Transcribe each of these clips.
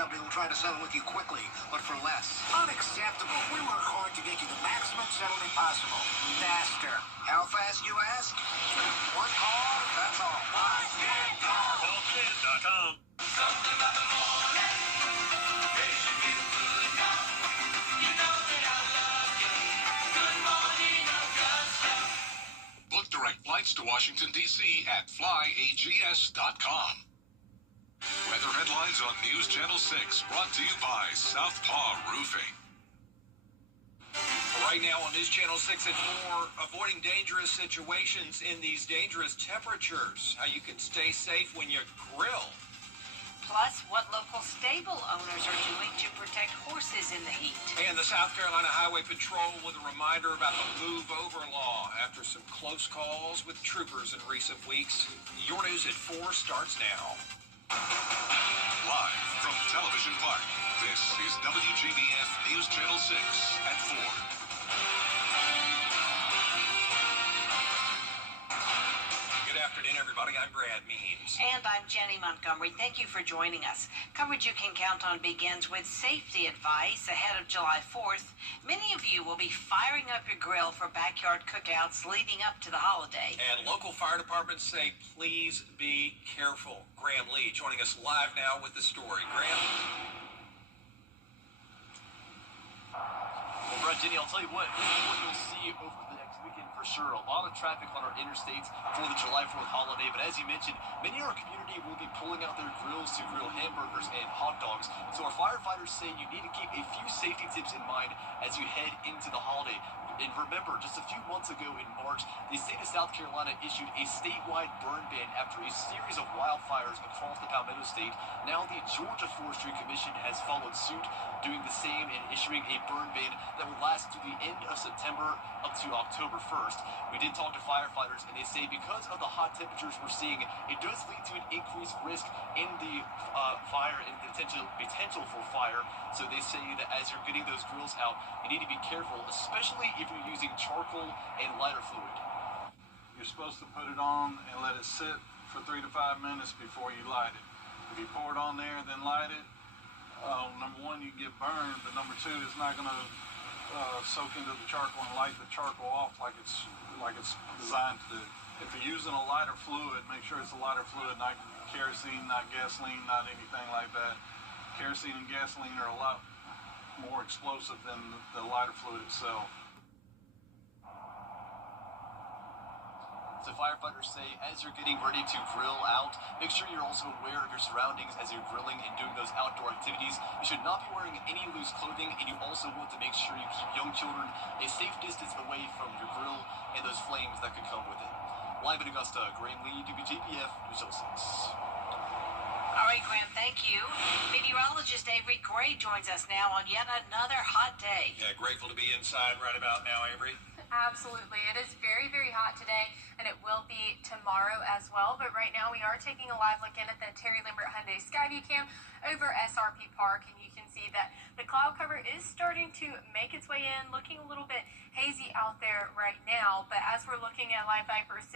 company will try to settle with you quickly, but for less. Unacceptable. We work hard to get you the maximum settlement possible. Faster. How fast, you ask? One call, that's all. Call10.com. Something about the morning makes you feel good now. You know that I love you. Good morning, Augusta. Book direct flights to Washington, D.C. at flyags.com. Weather headlines on News Channel 6, brought to you by Southpaw Roofing. Right now on News Channel 6 at 4, avoiding dangerous situations in these dangerous temperatures. How you can stay safe when you grill. Plus, what local stable owners are doing to protect horses in the heat. And the South Carolina Highway Patrol with a reminder about the move over law after some close calls with troopers in recent weeks. Your News at 4 starts now. Live from Television Park, this is WJBF News Channel 6 at 4. Good afternoon, everybody. I'm Brad Means. And I'm Jenny Montgomery. Thank you for joining us. Coverage you can count on begins with safety advice ahead of July 4th. Many of you will be firing up your grill for backyard cookouts leading up to the holiday. And local fire departments say, please be careful. Graham Lee joining us live now with the story. Graham? Well, Brett, Jenny, I'll tell you what, this is what you'll see over the next weekend for sure. A lot of traffic on our interstates for the July 4th holiday, but as you mentioned, many in our community will be pulling out their grills to grill hamburgers and hot dogs. So our firefighters say you need to keep a few safety tips in mind as you head into the holiday. And remember, just a few months ago in March, the state of South Carolina issued a statewide burn ban after a series of wildfires across the Palmetto State. Now the Georgia Forestry Commission has followed suit, doing the same and issuing a burn ban that will last through the end of September up to October 1st. We did talk to firefighters, and they say because of the hot temperatures we're seeing, it does lead to an increased risk in the fire and potential for fire. So they say that as you're getting those grills out, you need to be careful, especially if you're using charcoal and lighter fluid. You're supposed to put it on and let it sit for 3 to 5 minutes before you light it. If you pour it on there, then light it, number one, you get burned, but number two, it's not going to soak into the charcoal and light the charcoal off like it's designed to do. If you're using a lighter fluid, make sure it's a lighter fluid, not kerosene, not gasoline, not anything like that. Kerosene and gasoline are a lot more explosive than the lighter fluid itself. So firefighters say as you're getting ready to grill out, make sure you're also aware of your surroundings as you're grilling and doing those outdoor activities. You should not be wearing any loose clothing, and you also want to make sure you keep young children a safe distance away from your grill and those flames that could come with it. Live in Augusta, Graham Lee, WJBF News 06. All right, Graham, thank you. Meteorologist Avery Gray joins us now on yet another hot day. Yeah, grateful to be inside right about now, Avery. Absolutely. It is very, very hot today, and it will be tomorrow as well. But right now we are taking a live look in at the Terry Lambert Hyundai Skyview Cam over SRP Park, and you can see that the cloud cover is starting to make its way in, looking a little bit hazy out there right now. But as we're looking at Live Viper 6,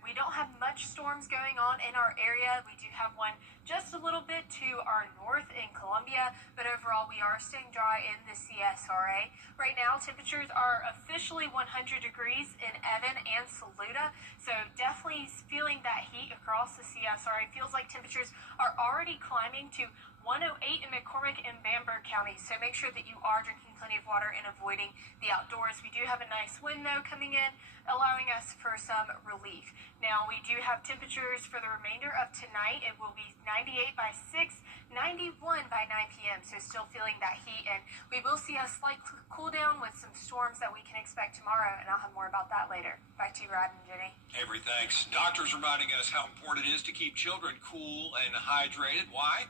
we don't have much storms going on in our area. We do have one just a little bit to our north in Columbia, but overall we are staying dry in the CSRA. Right now temperatures are officially 100 degrees in Evan and Saluda, so definitely feeling that heat across the CSRA. Feels like temperatures are already climbing to 108 in McCormick and Bamberg counties, so make sure that you are drinking plenty of water and avoiding the outdoors. We do have a nice wind though coming in, allowing us for some relief. Now we do have temperatures for the remainder of tonight. It will be 98 by 6, 91 by 9 p.m. So still feeling that heat, and we will see a slight cool down with some storms that we can expect tomorrow, and I'll have more about that later. Back to you, Rod and Jenny. Avery, thanks. Doctors reminding us how important it is to keep children cool and hydrated. Why?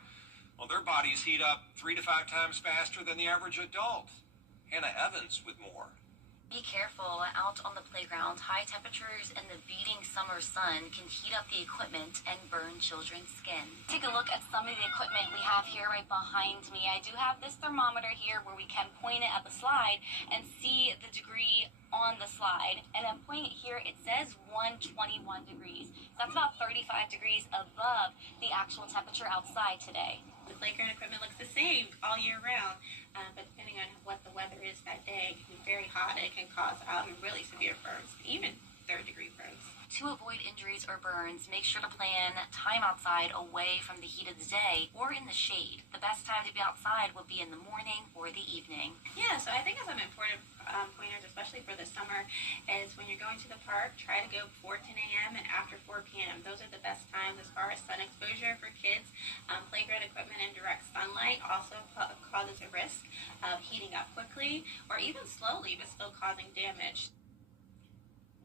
Well, their bodies heat up 3 to 5 times faster than the average adult. Hannah Evans with more. Be careful out on the playground. High temperatures and the beating summer sun can heat up the equipment and burn children's skin. Take a look at some of the equipment we have here right behind me. I do have this thermometer here where we can point it at the slide and see the degree on the slide, and I'm putting it here. It says 121 degrees. So that's about 35 degrees above the actual temperature outside today. The playground equipment looks the same all year round, but depending on what the weather is that day, it can be very hot. It can cause really severe burns, even third-degree burns. To avoid injuries or burns, make sure to plan time outside away from the heat of the day or in the shade. The best time to be outside will be in the morning or the evening. Yeah, so I think some important pointers, especially for the summer, is when you're going to the park, try to go before 10 a.m. and after 4 p.m. Those are the best times as far as sun exposure for kids. Playground equipment in direct sunlight also causes a risk of heating up quickly or even slowly, but still causing damage.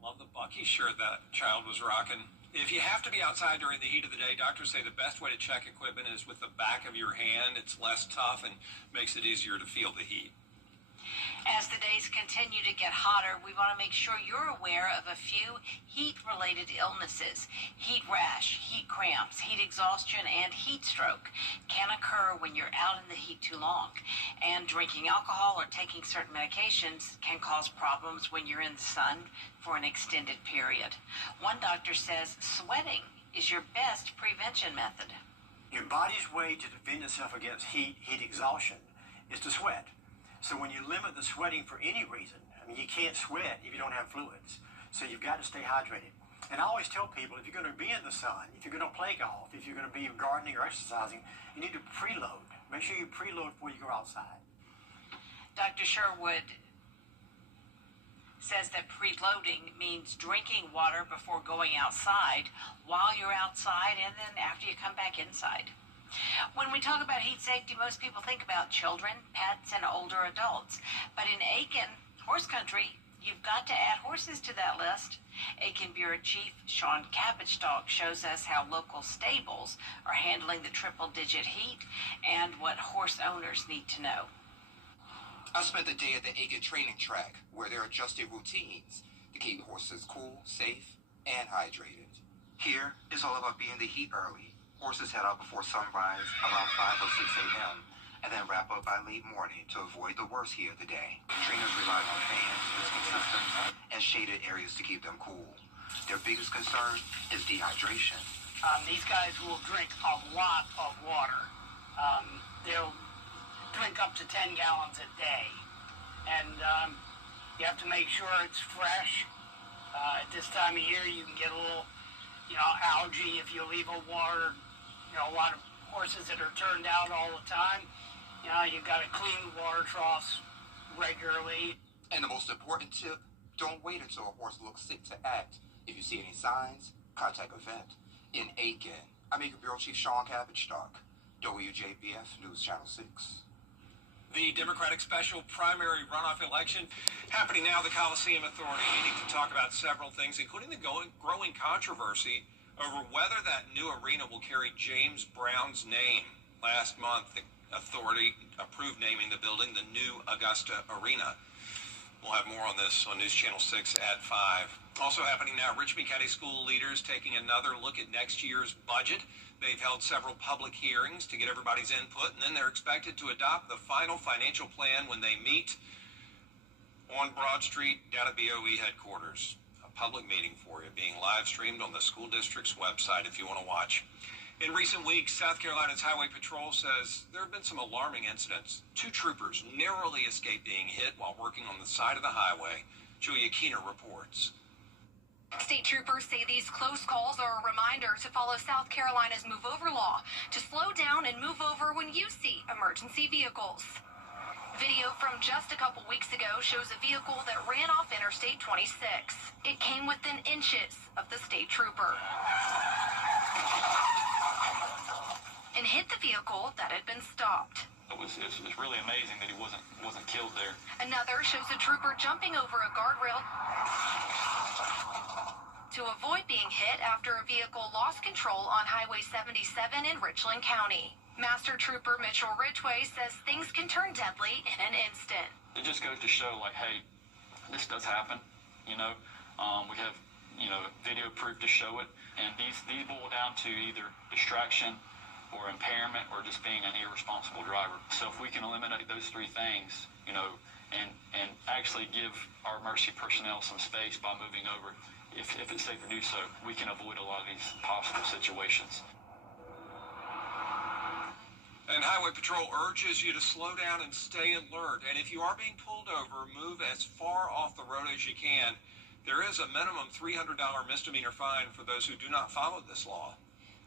Love the Bucky shirt that child was rocking. If you have to be outside during the heat of the day, doctors say the best way to check equipment is with the back of your hand. It's less tough and makes it easier to feel the heat. As the days continue to get hotter, we want to make sure you're aware of a few heat-related illnesses. Heat rash, heat cramps, heat exhaustion, and heat stroke can occur when you're out in the heat too long. And drinking alcohol or taking certain medications can cause problems when you're in the sun for an extended period. One doctor says sweating is your best prevention method. Your body's way to defend itself against heat exhaustion, is to sweat. So when you limit the sweating for any reason, I mean, you can't sweat if you don't have fluids. So you've got to stay hydrated. And I always tell people, if you're going to be in the sun, if you're going to play golf, if you're going to be gardening or exercising, you need to preload. Make sure you preload before you go outside. Dr. Sherwood says that preloading means drinking water before going outside, while you're outside, and then after you come back inside. When we talk about heat safety, most people think about children, pets, and older adults. But in Aiken, horse country, you've got to add horses to that list. Aiken Bureau Chief Sean Cabbage-Stalk shows us how local stables are handling the triple-digit heat and what horse owners need to know. I spent the day at the Aiken training track where they're adjusting routines to keep horses cool, safe, and hydrated. Here, it's all about being the heat early. Horses head out before sunrise around 5 or 6 a.m. and then wrap up by late morning to avoid the worst heat of the day. Trainers rely on fans, biscuit systems, and shaded areas to keep them cool. Their biggest concern is dehydration. These guys will drink a lot of water. They'll drink up to 10 gallons a day. And you have to make sure it's fresh. At this time of year, you can get a little, algae if you leave a water. A lot of horses that are turned out all the time, you've got to clean the water troughs regularly. And the most important tip, don't wait until a horse looks sick to act. If you see any signs, contact a vet. In Aiken, I'm Aiken Bureau Chief Sean Cabbage-Stalk, WJBF News Channel 6. The Democratic special primary runoff election happening now. The Coliseum Authority meeting to talk about several things, including the growing controversy over whether that new arena will carry James Brown's name. Last month, the authority approved naming the building the new Augusta Arena. We'll have more on this on News Channel 6 at 5. Also happening now, Richmond County school leaders taking another look at next year's budget. They've held several public hearings to get everybody's input, and then they're expected to adopt the final financial plan when they meet on Broad Street down at BOE headquarters. Public meeting for you, being live streamed on the school district's website if you want to watch. In recent weeks, South Carolina's Highway Patrol says there have been some alarming incidents. 2 troopers narrowly escaped being hit while working on the side of the highway. Julia Keener reports. State troopers say these close calls are a reminder to follow South Carolina's move over law, to slow down and move over when you see emergency vehicles. Video from just a couple weeks ago shows a vehicle that ran off Interstate 26. It came within inches of the state trooper and hit the vehicle that had been stopped. It's really amazing that he wasn't killed there. Another shows a trooper jumping over a guardrail to avoid being hit after a vehicle lost control on Highway 77 in Richland County. Master Trooper Mitchell Ridgway says things can turn deadly in an instant. It just goes to show, hey, this does happen. We have, video proof to show it. And these boil down to either distraction or impairment or just being an irresponsible driver. So if we can eliminate those 3 things, and actually give our emergency personnel some space by moving over. If it's safe to do so, we can avoid a lot of these possible situations. And Highway Patrol urges you to slow down and stay alert. And if you are being pulled over, move as far off the road as you can. There is a minimum $300 misdemeanor fine for those who do not follow this law.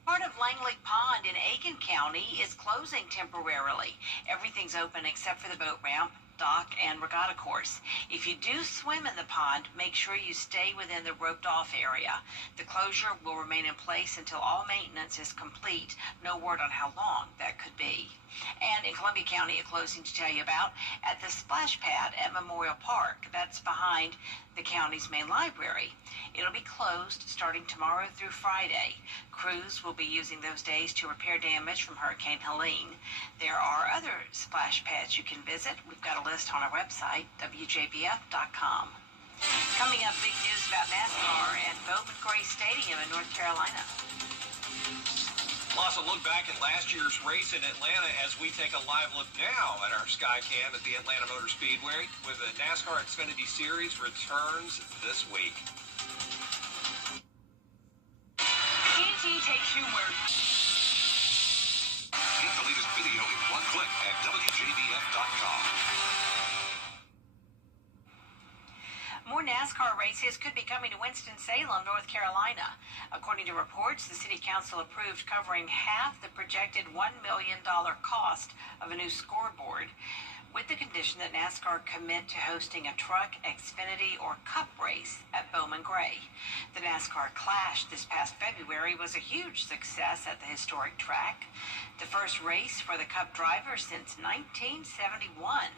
Part of Langley Pond in Aiken County is closing temporarily. Everything's open except for the boat ramp, dock, and regatta course. If you do swim in the pond, make sure you stay within the roped-off area. The closure will remain in place until all maintenance is complete. No word on how long that could be. And in Columbia County, a closing to tell you about at the splash pad at Memorial Park. That's behind the county's main library. It'll be closed starting tomorrow through Friday. Crews will be using those days to repair damage from Hurricane Helene. There are other splash pads you can visit. We've got a list on our website, WJBF.com. Coming up, big news about NASCAR at Bowman Gray Stadium in North Carolina. Plus, a look back at last year's race in Atlanta as we take a live look now at our Skycam at the Atlanta Motor Speedway, with the NASCAR Xfinity Series returns this week. TNT takes you where... Get the latest video in one click at WJBF.com. More NASCAR races could be coming to Winston-Salem, North Carolina. According to reports, the City Council approved covering half the projected $1 million cost of a new scoreboard, with the condition that NASCAR commit to hosting a truck, Xfinity, or Cup race at Bowman Gray. The NASCAR Clash this past February was a huge success at the historic track, the first race for the Cup drivers since 1971.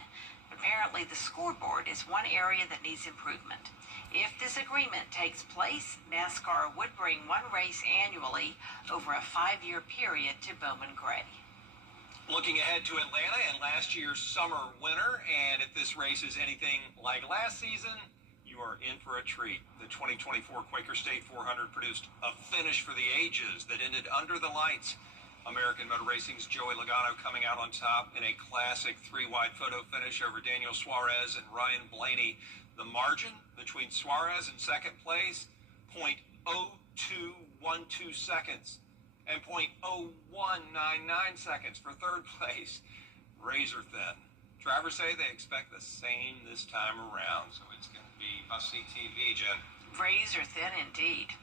Apparently, the scoreboard is one area that needs improvement. If this agreement takes place, NASCAR would bring one race annually over a 5-year period to Bowman Gray. Looking ahead to Atlanta and last year's summer winter, and if this race is anything like last season, you are in for a treat. The 2024 Quaker State 400 produced a finish for the ages that ended under the lights. American Motor Racing's Joey Logano coming out on top in a classic 3-wide photo finish over Daniel Suarez and Ryan Blaney. The margin between Suarez and second place, 0.0212 seconds, and 0.0199 seconds for third place. Razor thin. Drivers say they expect the same this time around, so it's going to be must-see TV, Jen. Razor thin indeed.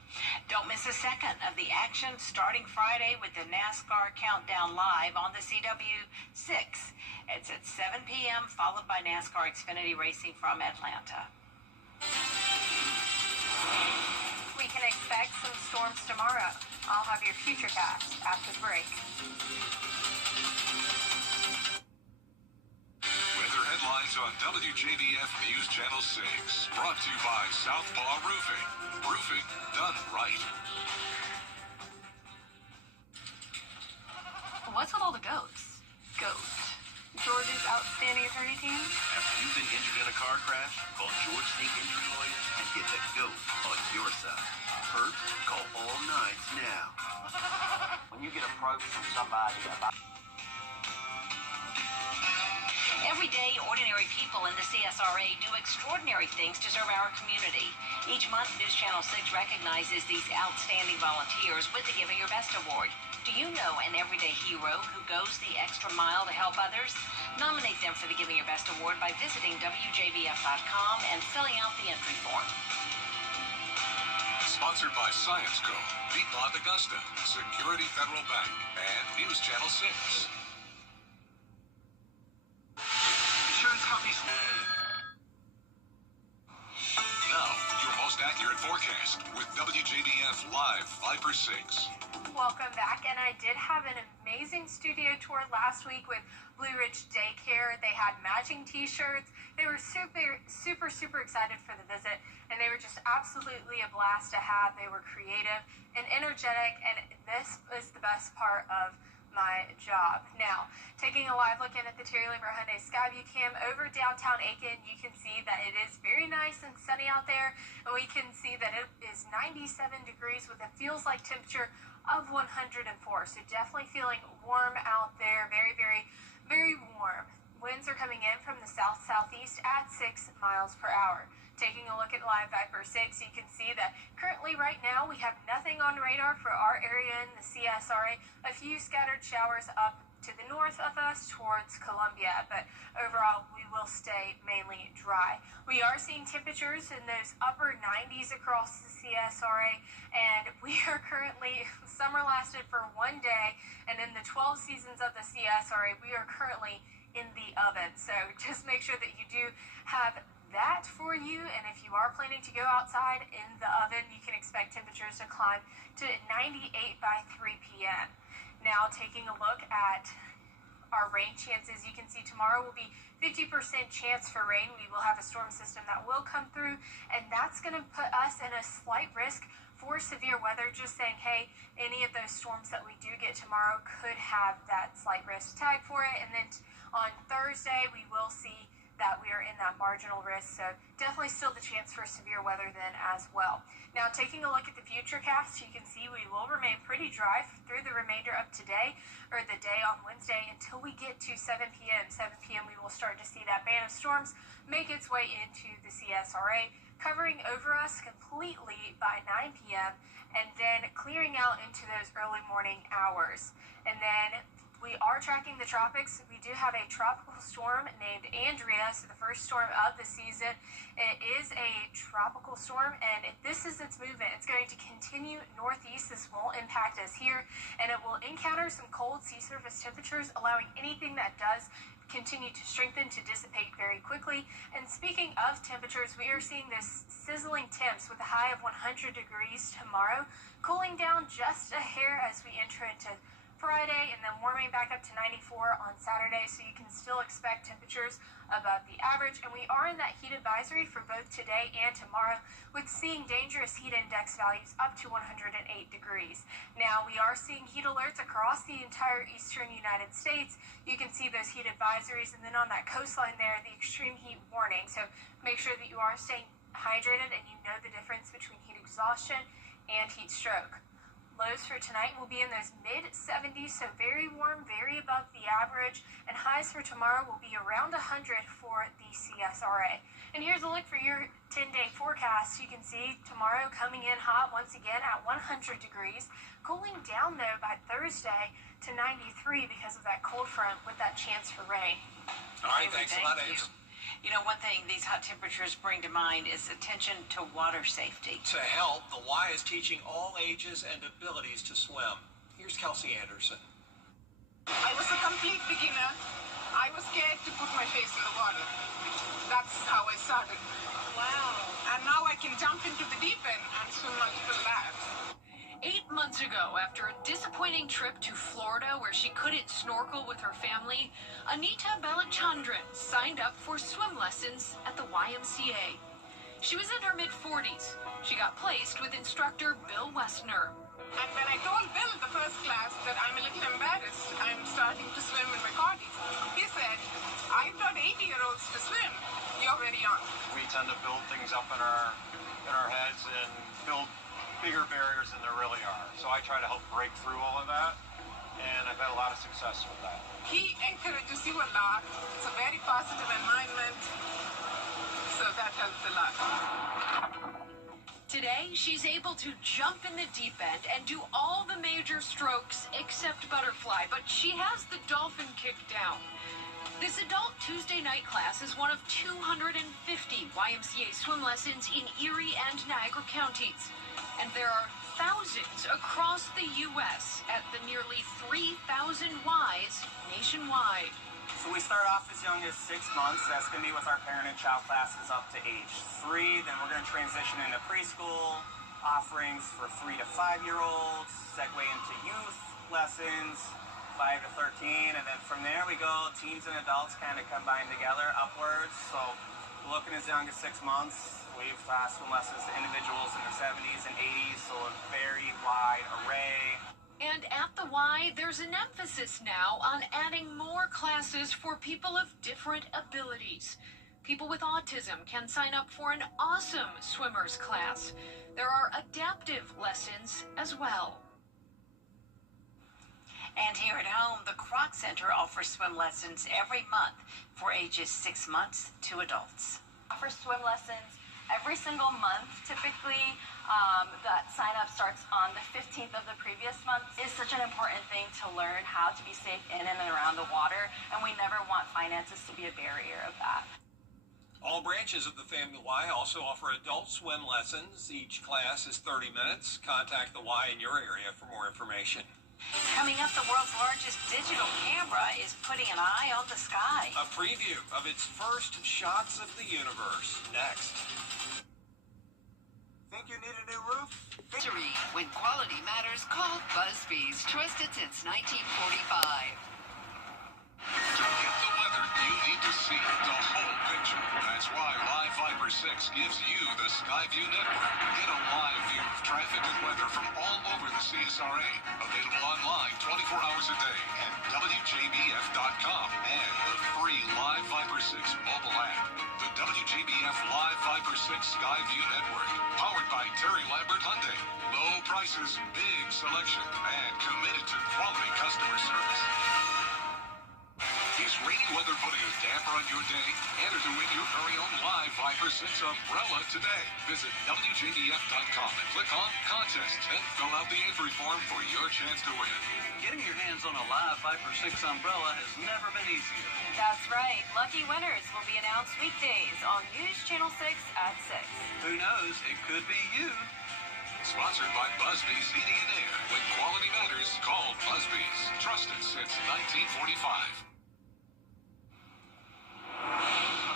Don't miss a second of the action starting Friday with the NASCAR Countdown live on the CW6. It's at 7 p.m., followed by NASCAR Xfinity Racing from Atlanta. We can expect some storms tomorrow. I'll have your futurecast after the break. Weather headlines on WJBF News Channel 6. Brought to you by Southpaw Roofing. Roofing done right. What's with all the goats? Goat. George's outstanding attorney team? Have you been injured in a car crash? Call George Sneak Injury Lawyers and get the GOAT on your side. Hurt? Call All Nights now. When you get approached from somebody about... Every day, ordinary people in the CSRA do extraordinary things to serve our community. Each month, News Channel 6 recognizes these outstanding volunteers with the Giving Your Best Award. Do you know an everyday hero who goes the extra mile to help others? Nominate them for the Giving Your Best Award by visiting WJBF.com and filling out the entry form. Sponsored by Science Co., Piedmont Augusta, Security Federal Bank, and News Channel 6. Insurance companies... Now, your most accurate forecast with WJBF Live 5/6. Welcome back, and I did have an amazing studio tour last week with Blue Ridge Daycare. They had matching t-shirts. They were super excited for the visit, and they were just absolutely a blast to have. They were creative and energetic, and this is the best part of my job. Now, taking a live look in at the Terry Lambert Hyundai Skyview Cam over downtown Aiken, you can see that it is very nice and sunny out there, and we can see that it is 97 degrees with a feels like temperature of 104. So definitely feeling warm out there, very warm. winds are coming in from the south-southeast at 6 miles per hour. Taking a look at Live Viper 6, you can see that currently right now we have nothing on radar for our area in the CSRA. A few scattered showers up to the north of us towards Columbia, but overall we will stay mainly dry. We are seeing temperatures in those upper 90s across the CSRA, and we are currently, summer lasted for 1 day, and in the 12 seasons of the CSRA, we are currently in the oven. So just make sure that you do have that for you, and if you are planning to go outside in the oven, you can expect temperatures to climb to 98 by 3 p.m. Now, taking a look at our rain chances, you can see tomorrow will be 50% chance for rain. We will have a storm system that will come through, and that's going to put us in a slight risk for severe weather. Just saying, hey, any of those storms that we do get tomorrow could have that slight risk tag for it. And then on Thursday, we will see that we are in that marginal risk, so definitely still the chance for severe weather then as well. Now, taking a look at the futurecast, you can see we will remain pretty dry through the remainder of today, or the day on Wednesday, until we get to 7 p.m. 7 p.m. we will start to see that band of storms make its way into the CSRA, covering over us completely by 9 p.m., and then clearing out into those early morning hours. And then we are tracking the tropics. We do have a tropical storm named Andrea, so the first storm of the season. It is a tropical storm, and if this is its movement, it's going to continue northeast. This won't impact us here, and it will encounter some cold sea surface temperatures, allowing anything that does continue to strengthen to dissipate very quickly. And speaking of temperatures, we are seeing this sizzling temps with a high of 100 degrees tomorrow, cooling down just a hair as we enter into Friday, and then warming back up to 94 on Saturday, so you can still expect temperatures above the average. And we are in that heat advisory for both today and tomorrow, with seeing dangerous heat index values up to 108 degrees. Now, we are seeing heat alerts across the entire eastern United States. You can see those heat advisories, and then on that coastline there, the extreme heat warning. So make sure that you are staying hydrated and you know the difference between heat exhaustion and heat stroke. Lows for tonight will be in those mid-70s, so very warm, very above the average, and highs for tomorrow will be around 100 for the CSRA. And here's a look for your 10-day forecast. You can see tomorrow coming in hot once again at 100 degrees, cooling down though by Thursday to 93 because of that cold front with that chance for rain. All right, thanks a lot, Ames. You know, one thing these hot temperatures bring to mind is attention to water safety. To help, the Y is teaching all ages and abilities to swim. Here's Kelsey Anderson. I was a complete beginner. I was scared to put my face in the water. That's how I started. Wow. And now I can jump into the deep end and swim multiple laps. 8 months ago, after a disappointing trip to Florida where she couldn't snorkel with her family, Anita Balachandran signed up for swim lessons at the YMCA. She was in her mid-40s. She got placed with instructor Bill Westner. And when I told Bill the first class that I'm a little embarrassed, I'm starting to swim in my 40s, he said, I've taught 80-year-olds to swim. You're very young. We tend to build things up in our heads and build bigger barriers than there really are. So I try to help break through all of that, and I've had a lot of success with that. He encourages you a lot. It's a very positive environment, so that helps a lot. Today, she's able to jump in the deep end and do all the major strokes except butterfly, but she has the dolphin kick down. This adult Tuesday night class is one of 250 YMCA swim lessons in Erie and Niagara counties. And there are thousands across the U.S. at the nearly 3,000 Ys nationwide. So we start off as young as 6 months. That's going to be with our parent and child classes up to age 3. Then we're going to transition into preschool offerings for 3 to 5-year-olds, segue into youth lessons, 5 to 13. And then from there we go, teens and adults kind of combine together upwards. So looking as young as 6 months. We've swim lessons to individuals in their 70s and 80s, so a very wide array. And at the Y, there's an emphasis now on adding more classes for people of different abilities. People with autism can sign up for an awesome swimmers class. There are adaptive lessons as well. And here at home, the Croc Center offers swim lessons every month for ages 6 months to adults. Offer swim lessons every single month. Typically, that sign up starts on the 15th of the previous month. It's such an important thing to learn how to be safe in and around the water, and we never want finances to be a barrier of that. All branches of the Family Y also offer adult swim lessons. Each class is 30 minutes. Contact the Y in your area for more information. Coming up, the world's largest digital camera is putting an eye on the sky. A preview of its first shots of the universe next. Think you need a new roof? Victory. When quality matters, call Busby's. Trusted since 1945. To get the weather, you need to see the whole picture. That's why Live Viper 6 gives you the Skyview network. Get a live view of traffic and weather from all over the CSRA. Available online 24 hours a day at WJBF.com and the free Live Viper 6 mobile app. The WJBF Live Viper 6 Skyview network. Powered by Terry Lambert Hyundai. Low prices, big selection, and committed to quality customer service. Is rainy weather putting a damper on your day? Enter to win your very own Live Viper 6 umbrella today. Visit WJBF.com and click on Contest and fill out the entry form for your chance to win. Getting your hands on a Live Viper 6 umbrella has never been easier. That's right. Lucky winners will be announced weekdays on News Channel 6 at 6. Who knows? It could be you. Sponsored by Busby's Heating and Air. When quality matters, call Busby's. Trusted since 1945.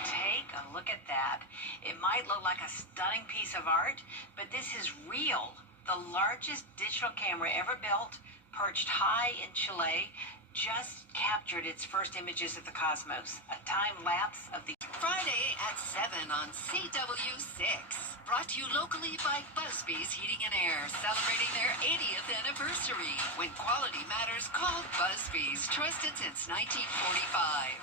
Take a look at that. It might look like a stunning piece of art, but this is real. The largest digital camera ever built, perched high in Chile, just captured its first images of the cosmos. A time lapse of the Friday at 7 on CW6. Brought to you locally by Busby's Heating and Air, celebrating their 80th anniversary. When quality matters, call Busby's. Trusted since 1945.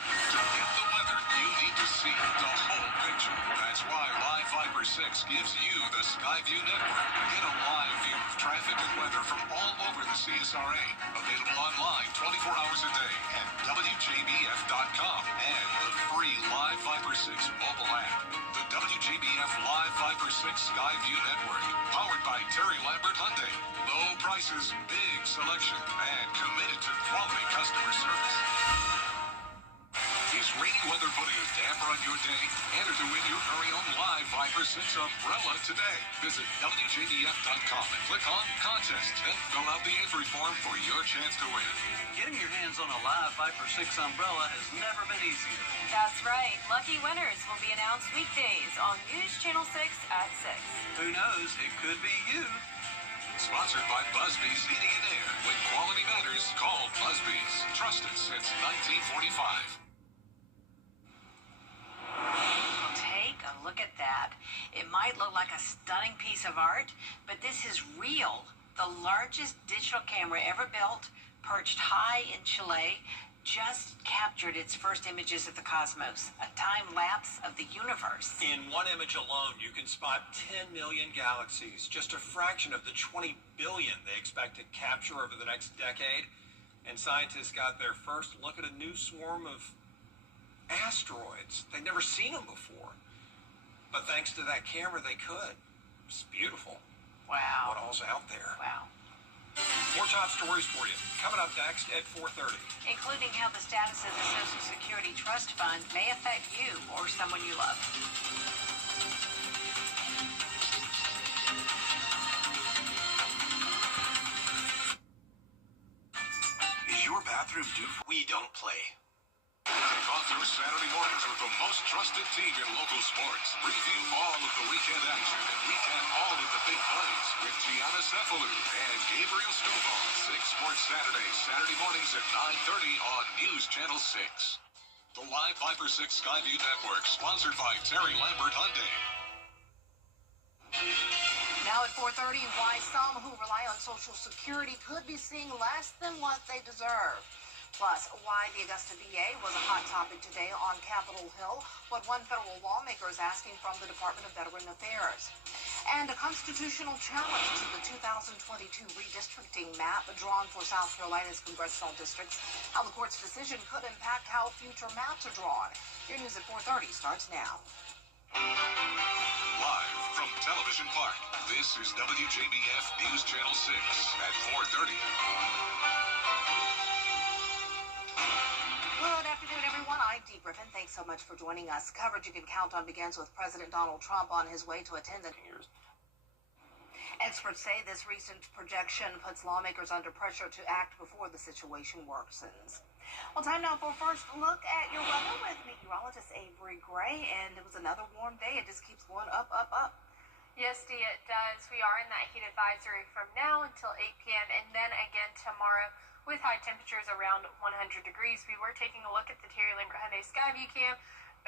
To get the weather, you need to see the whole picture. That's why Live Viper 6 gives you the Skyview network. Get a live view of traffic and weather from all over the CSRA. Available online 24 hours a day at WJBF.com and the free Live Viper 6 mobile app. The WJBF Live Viper 6 Skyview network. Powered by Terry Lambert Hyundai. Low prices, big selection, and committed to quality customer service. Is rainy weather putting a damper on your day? Enter to win your very own Live Viper 6 umbrella today. Visit WJBF.com and click on Contest and fill out the entry form for your chance to win. Getting your hands on a Live Viper 6 umbrella has never been easier. That's right. Lucky winners will be announced weekdays on News Channel 6 at 6. Who knows? It could be you. Sponsored by Busby's Heating and Air. When quality matters, call Busby's. Trusted since 1945. Take a look at that. It might look like a stunning piece of art, but this is real. The largest digital camera ever built, perched high in Chile, just captured its first images of the cosmos. A time lapse of the universe. In one image alone, you can spot 10 million galaxies, just a fraction of the 20 billion they expect to capture over the next decade. And scientists got their first look at a new swarm of asteroids. They'd never seen them before. But thanks to that camera, they could. It's beautiful. Wow. What all's out there. Wow. More top stories for you. Coming up next at 4:30. Including how the status of the Social Security Trust Fund may affect you or someone you love. Is your bathroom due? We don't play. Kick off your Saturday mornings with the most trusted team in local sports. Preview all of the weekend action and recap all of the big plays with Gianna Cephalou and Gabriel Stovall. 6 Sports Saturdays, Saturday mornings at 9:30 on News Channel 6. The Live Viper 6 Skyview Network, sponsored by Terry Lambert Hyundai. Now at 4:30, why some who rely on Social Security could be seeing less than what they deserve. Plus, why the Augusta VA was a hot topic today on Capitol Hill, what one federal lawmaker is asking from the Department of Veteran Affairs, and a constitutional challenge to the 2022 redistricting map drawn for South Carolina's congressional districts, how the court's decision could impact how future maps are drawn. Your news at 4:30 starts now. Live from Television Park, this is WJBF News Channel 6 at 4:30. Good afternoon, everyone. I'm Dee Griffin. Thanks so much for joining us. Coverage you can count on begins with President Donald Trump on his way to attend the Experts say this recent projection puts lawmakers under pressure to act before the situation worsens. Well, time now for a first look at your weather with meteorologist Avery Gray, and it was another warm day. It just keeps going up, up, up. Yes, Dee, it does. We are in that heat advisory from now until 8 p.m. and then again tomorrow with high temperatures around 100 degrees. We were taking a look at the Terry Lambert Hyundai Skyview Cam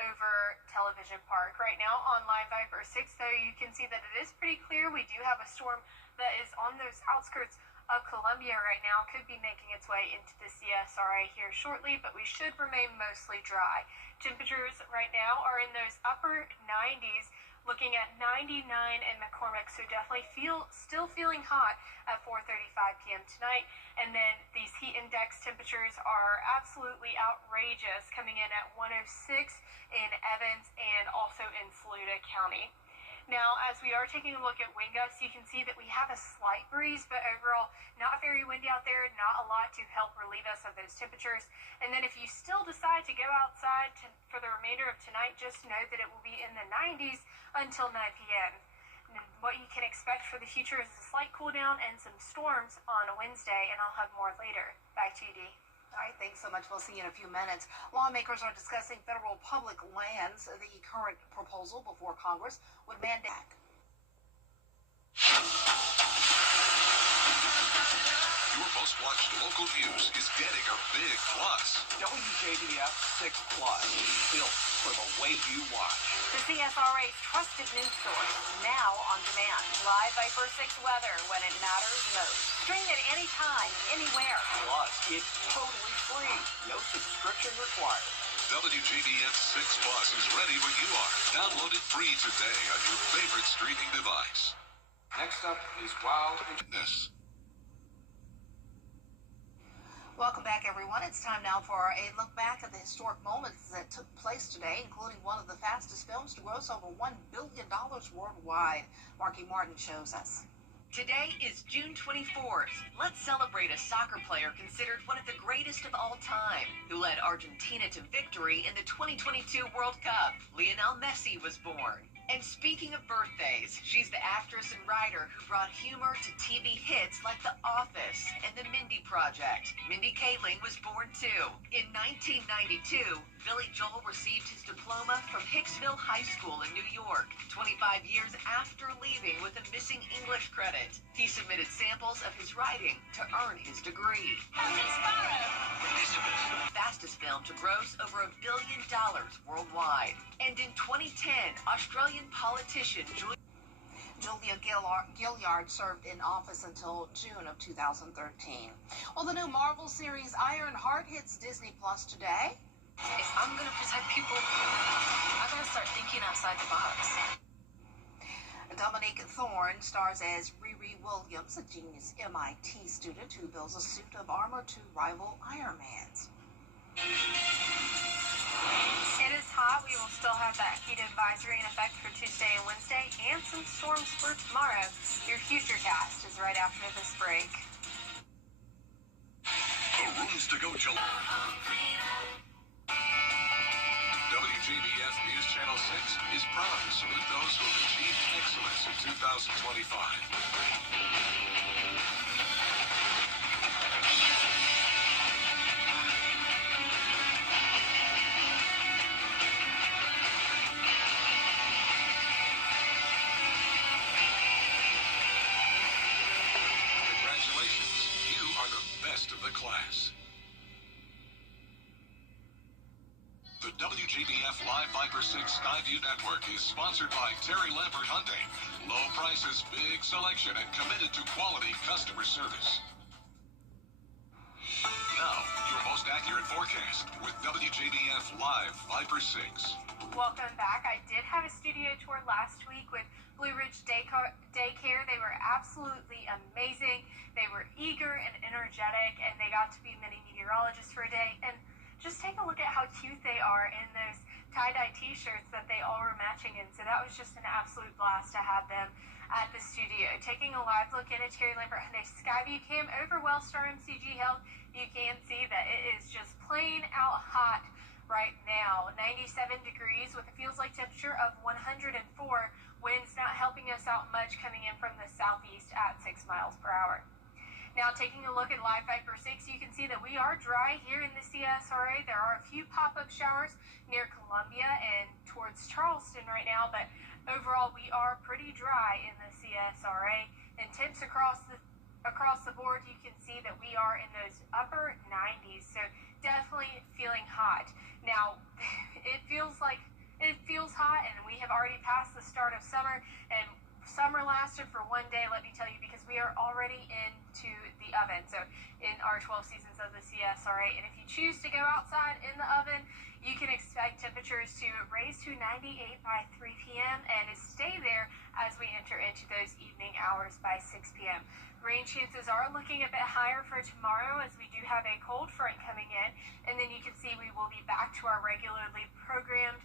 over Television Park. Right now on Live Viper 6, though, you can see that it is pretty clear. We do have a storm that is on those outskirts of Columbia right now. Could be making its way into the CSRA here shortly, but we should remain mostly dry. Temperatures right now are in those upper 90s, looking at 99 in McCormick, so definitely still feeling hot at 4:35 p.m. tonight. And then these heat index temperatures are absolutely outrageous, coming in at 106 in Evans and also in Saluda County. Now, as we are taking a look at wind gusts, you can see that we have a slight breeze, but overall not very windy out there, not a lot to help relieve us of those temperatures. And then if you still decide to go outside for the remainder of tonight, just know that it will be in the 90s until 9 p.m. And what you can expect for the future is a slight cool down and some storms on a Wednesday, and I'll have more later. Back to you, Dee. All right, thanks so much. We'll see you in a few minutes. Lawmakers are discussing federal public lands. The current proposal before Congress would mandate. Your most watched local news is getting a big plus. WJBF 6 Plus, built for the way you watch. The CSRA's trusted news source, now on demand. Live Viper 6 weather when it matters most. Stream it anytime, anywhere. Plus, it's totally free. No subscription required. WJBF 6 Plus is ready when you are. Download it free today on your favorite streaming device. Next up is Wild Fitness. Welcome back, everyone. It's time now for a look back at the historic moments that took place today, including one of the fastest films to gross over $1 billion worldwide. Marky Martin shows us. Today is June 24th. Let's celebrate a soccer player considered one of the greatest of all time, who led Argentina to victory in the 2022 World Cup. Lionel Messi was born. And speaking of birthdays, she's the actress and writer who brought humor to TV hits like The Office and The Mindy Project. Mindy Kaling was born too. In 1992, Billy Joel received his diploma from Hicksville High School in New York, 25 years after leaving with a missing English credit. He submitted samples of his writing to earn his degree. Fastest film to gross over $1 billion worldwide. And in 2010, Australian politician Julia Gillard served in office until June of 2013. Well, the new Marvel series Ironheart hits Disney Plus today. If I'm going to protect people, I got to start thinking outside the box. Dominique Thorne stars as Riri Williams, a genius MIT student who builds a suit of armor to rival Iron Man's. It is hot. We will still have that heat advisory in effect for Tuesday and Wednesday, and some storms for tomorrow. Your Futurecast is right after this break. The rooms to go July. WJBF News Channel 6 is proud to salute those who have achieved excellence in 2025. The WJBF Live Viper 6 Skyview Network is sponsored by Terry Lambert Hyundai. Low prices, big selection, and committed to quality customer service. Now, your most accurate forecast with WJBF Live Viper 6. Welcome back. I did have a studio tour last week with Blue Ridge Daycare. They were absolutely amazing. They were eager and energetic, and they got to be mini meteorologists for a day. And just take a look at how cute they are in those tie-dye t-shirts that they all were matching in. So that was just an absolute blast to have them at the studio. Taking a live look in at Terry Lambert Hyundai Skyview Cam over Wellstar MCG Health, you can see that it is just plain out hot right now. 97 degrees with a feels like temperature of 104. Winds not helping us out much coming in from the southeast at 6 miles per hour. Now taking a look at Live Viper 6, you can see that we are dry here in the CSRA. There are a few pop-up showers near Columbia and towards Charleston right now, but overall we are pretty dry in the CSRA. And temps across the board, you can see that we are in those upper 90s, so definitely feeling hot. Now, it feels hot, and we have already passed the start of summer, and summer lasted for one day, let me tell you, because we are already into the oven. So in our 12 seasons of the CSRA, and if you choose to go outside in the oven, you can expect temperatures to raise to 98 by 3 p.m. and stay there as we enter into those evening hours by 6 p.m. Rain chances are looking a bit higher for tomorrow as we do have a cold front coming in, and then you can see we will be back to our regularly programmed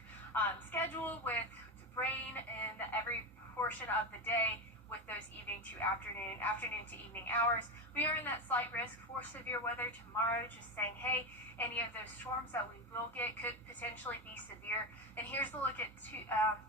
schedule with rain in every portion of the day with those evening to afternoon to evening hours. We are in that slight risk for severe weather tomorrow, just saying, hey, any of those storms that we will get could potentially be severe. And here's a look at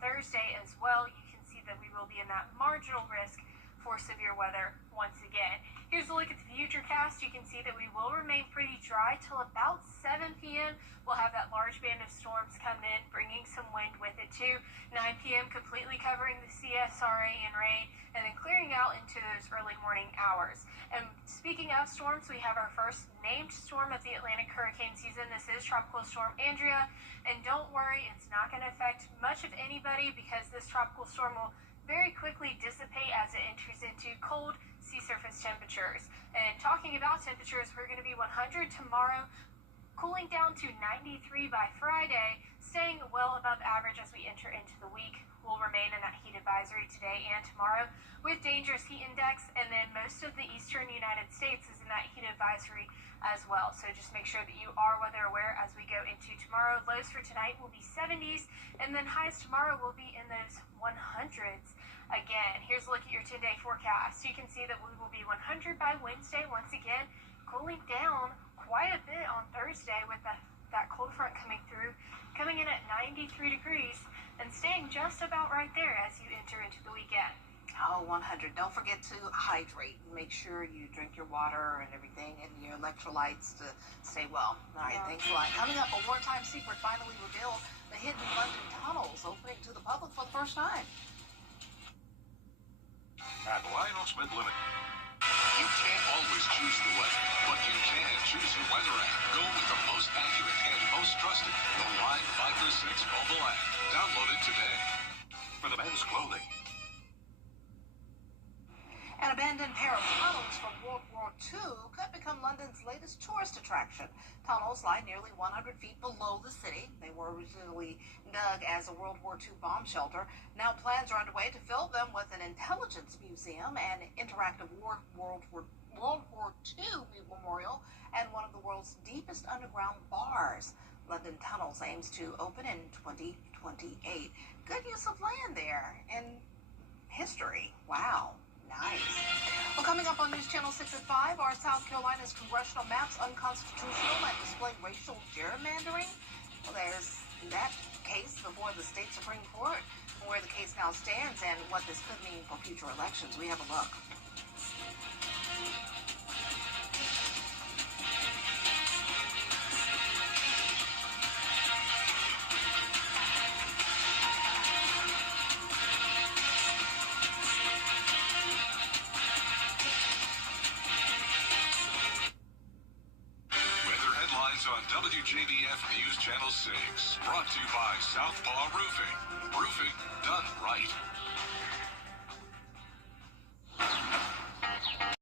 Thursday as well. You can see that we will be in that marginal risk for severe weather once again. Here's a look at the futurecast. You can see that we will remain pretty dry till about 7 p.m. We'll have that large band of storms come in, bringing some wind with it too. 9 p.m. completely covering the CSRA in rain, and then clearing out into those early morning hours. And speaking of storms, we have our first named storm of the Atlantic hurricane season. This is Tropical Storm Andrea, and don't worry, it's not going to affect much of anybody because this tropical storm will very quickly dissipate as it enters into cold sea surface temperatures. And talking about temperatures, we're going to be 100 tomorrow, cooling down to 93 by Friday, staying well above average as we enter into the week. We'll remain in that heat advisory today and tomorrow with dangerous heat index, and then most of the eastern United States is in that heat advisory as well. So just make sure that you are weather aware as we go into tomorrow. Lows for tonight will be 70s, and then highs tomorrow will be in those 100s. Again, here's a look at your 10-day forecast. You can see that we will be 100 by Wednesday once again, cooling down quite a bit on Thursday with that cold front coming through, coming in at 93 degrees and staying just about right there as you enter into the weekend. Oh, 100. Don't forget to hydrate. Make sure you drink your water and everything and your electrolytes to stay well. All right, thanks a lot. Coming up, a wartime secret finally revealed: the hidden London tunnels opening to the public for the first time. At Lionel Smith Limited, you can't always choose the weather, but you can choose your weather app. Go with the most accurate and most trusted, the Live Viper 6 mobile app. Download it today. For the men's clothing. An abandoned pair of tunnels from World War II could become London's latest tourist attraction. Tunnels lie nearly 100 feet below the city. They were originally dug as a World War II bomb shelter. Now plans are underway to fill them with an intelligence museum, an interactive World War II memorial, and one of the world's deepest underground bars. London Tunnels aims to open in 2028. Good use of land there in history. Wow. Nice. Well, coming up on News Channel 6 at 5, are South Carolina's congressional maps unconstitutional and display racial gerrymandering? Well, there's that case before the state Supreme Court, where the case now stands and what this could mean for future elections. We have a look. On WJBF News Channel 6, brought to you by Southpaw Roofing. Roofing done right.